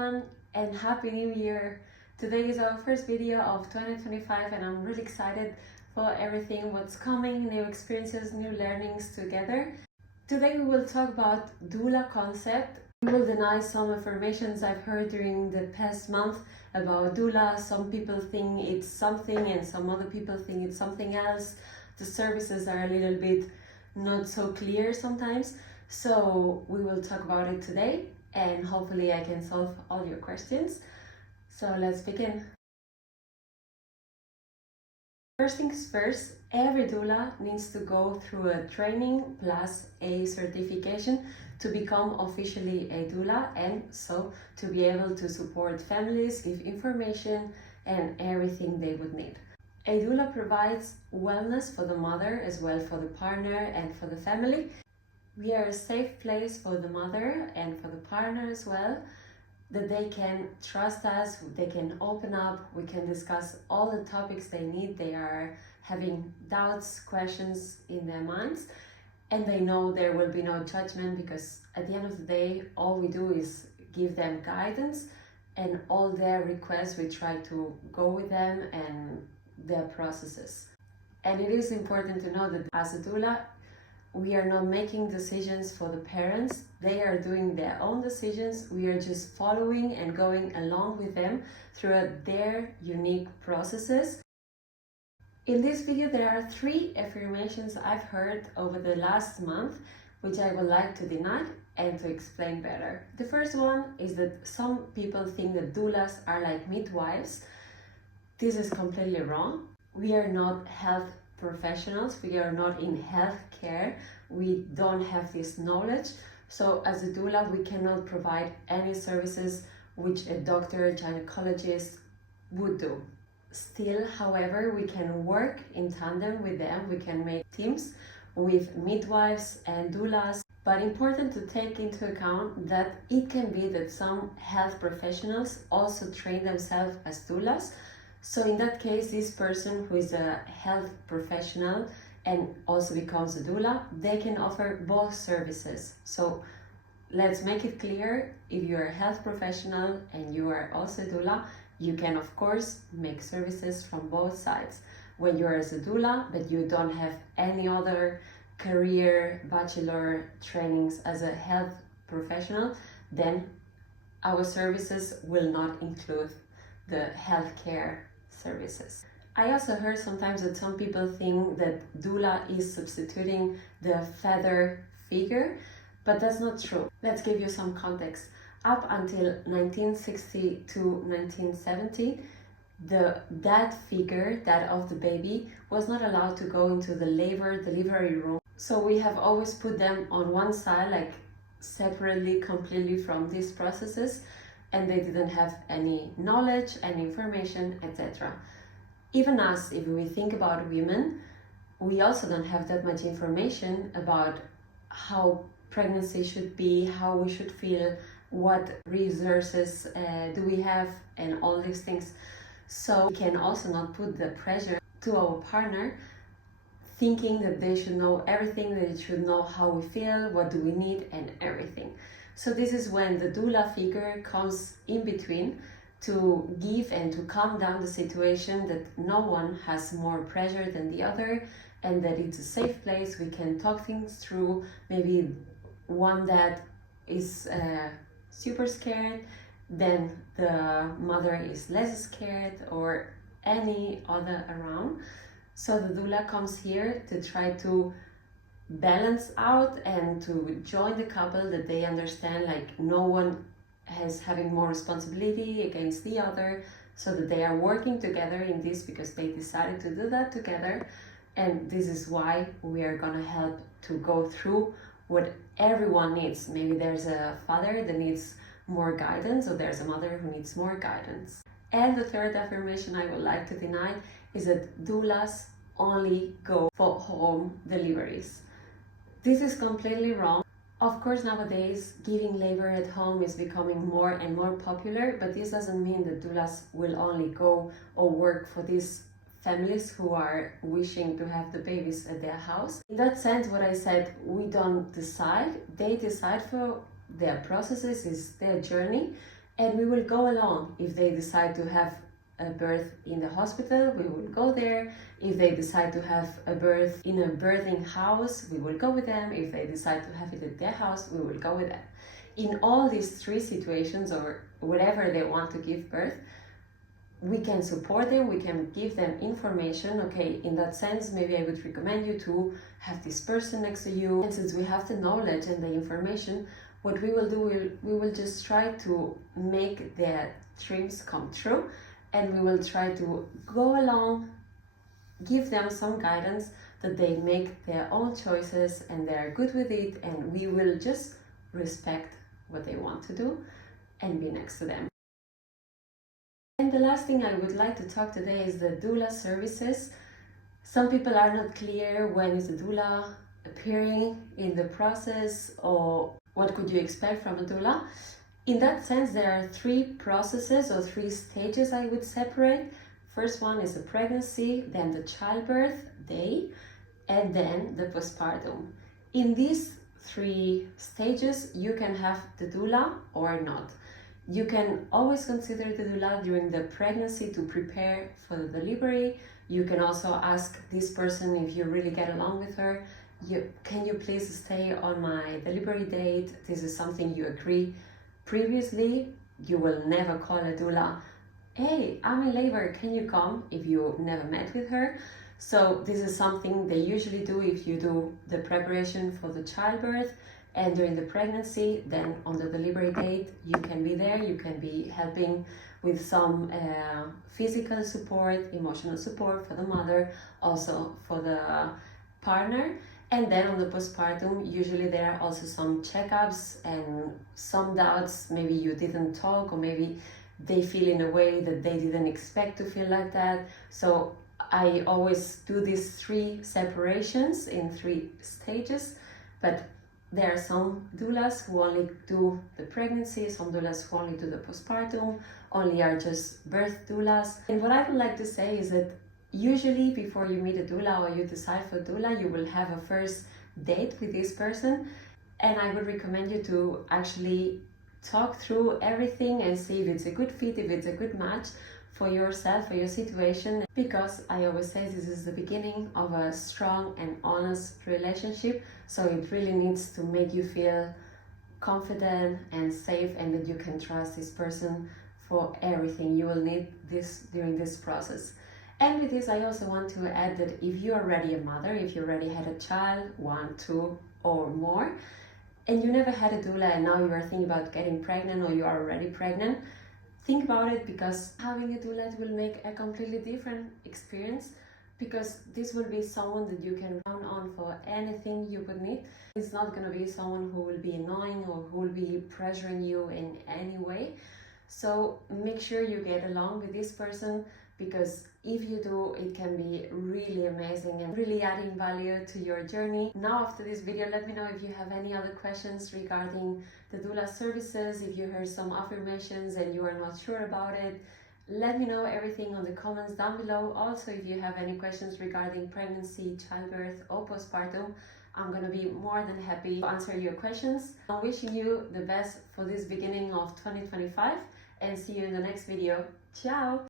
everyone and Happy New Year! Today is our first video of 2025 and I'm really excited for everything what's coming, new experiences, new learnings together. Today we will talk about doula concept. We will deny some affirmations I've heard during the past month about doula. Some people think it's something and some other people think it's something else. The services are a little bit not so clear sometimes. So we will talk about it today and hopefully I can solve all your questions. So let's begin. First things first, every doula needs to go through a training plus a certification to become officially a doula and so to be able to support families, give information and everything they would need. A doula provides wellness for the mother as well for the partner and for the family. We are a safe place for the mother and for the partner as well, that they can trust us, they can open up, we can discuss all the topics they need. They are having doubts, questions in their minds, and they know there will be no judgment because at the end of the day, all we do is give them guidance and all their requests, we try to go with them and their processes. And it is important to know that as a doula, we are not making decisions for the parents. They are doing their own decisions. We are just following and going along with them through their unique processes. In this video, there are 3 affirmations I've heard over the last month, which I would like to deny and to explain better. The first one is that some people think that doulas are like midwives. This is completely wrong. We are not health professionals, we are not in healthcare, we don't have this knowledge. So as a doula, we cannot provide any services which a doctor, gynecologist would do. Still, however, we can work in tandem with them, we can make teams with midwives and doulas. But important to take into account that it can be that some health professionals also train themselves as doulas. So in that case, this person who is a health professional and also becomes a doula, they can offer both services. So let's make it clear, if you're a health professional and you are also a doula, you can of course make services from both sides. When you are as a doula, but you don't have any other career, bachelor trainings as a health professional, then our services will not include the healthcare services. I also heard sometimes that some people think that doula is substituting the father figure, but that's not true. Let's give you some context. Up until 1960 to 1970, the dad figure, dad of the baby, was not allowed to go into the labor delivery room. So we have always put them on one side, like separately, completely from these processes, and they didn't have any knowledge, any information, etc. Even us, if we think about women, we also don't have that much information about how pregnancy should be, how we should feel, what resources do we have, and all these things. So we can also not put the pressure to our partner, thinking that they should know everything, that they should know how we feel, what do we need, and everything. So this is when the doula figure comes in between to give and to calm down the situation, that no one has more pressure than the other and that it's a safe place. We can talk things through. Maybe one that is super scared, then the mother is less scared, or any other around. So the doula comes here to try to balance out and to join the couple, that they understand like no one is having more responsibility against the other, so that they are working together in this because they decided to do that together. And this is why we are gonna help to go through what everyone needs. Maybe there's a father that needs more guidance, or there's a mother who needs more guidance. And the third affirmation I would like to deny is that doulas only go for home deliveries. This is completely wrong. Of course, nowadays, giving labor at home is becoming more and more popular, but this doesn't mean that doulas will only go or work for these families who are wishing to have the babies at their house. In that sense, what I said, we don't decide, they decide for their processes, is their journey, and we will go along. If they decide to have a birth in the hospital, we will go there. If they decide to have a birth in a birthing house, we will go with them. If they decide to have it at their house, we will go with them. In all these three situations, or whatever they want to give birth, we can support them, we can give them information. Okay, in that sense, maybe I would recommend you to have this person next to you. And since we have the knowledge and the information, what we will do, we will just try to make their dreams come true, and we will try to go along, give them some guidance that they make their own choices and they're good with it, and we will just respect what they want to do and be next to them. And the last thing I would like to talk today is the doula services. Some people are not clear when is the doula appearing in the process, or what could you expect from a doula. In that sense, there are three processes or three stages I would separate. First one is the pregnancy, then the childbirth day, and then the postpartum. In these three stages, you can have the doula or not. You can always consider the doula during the pregnancy to prepare for the delivery. You can also ask this person, if you really get along with her, can you please stay on my delivery date? This is something you agree previously. You will never call a doula, hey, I'm in labor, can you come, if you never met with her. So this is something they usually do if you do the preparation for the childbirth and during the pregnancy. Then on the delivery date, you can be there, you can be helping with some physical support, emotional support for the mother, also for the partner. And then on the postpartum, usually there are also some checkups and some doubts. Maybe you didn't talk, or maybe they feel in a way that they didn't expect to feel like that. So I always do these three separations in three stages, but there are some doulas who only do the pregnancy, some doulas who only do the postpartum, only are just birth doulas. And what I would like to say is that usually before you meet a doula or you decide for doula, you will have a first date with this person. And I would recommend you to actually talk through everything and see if it's a good fit, if it's a good match for yourself, for your situation. Because I always say this is the beginning of a strong and honest relationship. So it really needs to make you feel confident and safe, and that you can trust this person for everything. You will need this during this process. And with this, I also want to add that if you're already a mother, if you already had a child, 1, 2 or more, and you never had a doula and now you are thinking about getting pregnant, or you are already pregnant, think about it, because having a doula will make a completely different experience, because this will be someone that you can count on for anything you would need. It's not going to be someone who will be annoying or who will be pressuring you in any way. So make sure you get along with this person, because if you do, it can be really amazing and really adding value to your journey. Now, after this video, let me know if you have any other questions regarding the doula services, if you heard some affirmations and you are not sure about it. Let me know everything on the comments down below. Also, if you have any questions regarding pregnancy, childbirth or postpartum, I'm going to be more than happy to answer your questions. I'm wishing you the best for this beginning of 2025, and see you in the next video. Ciao!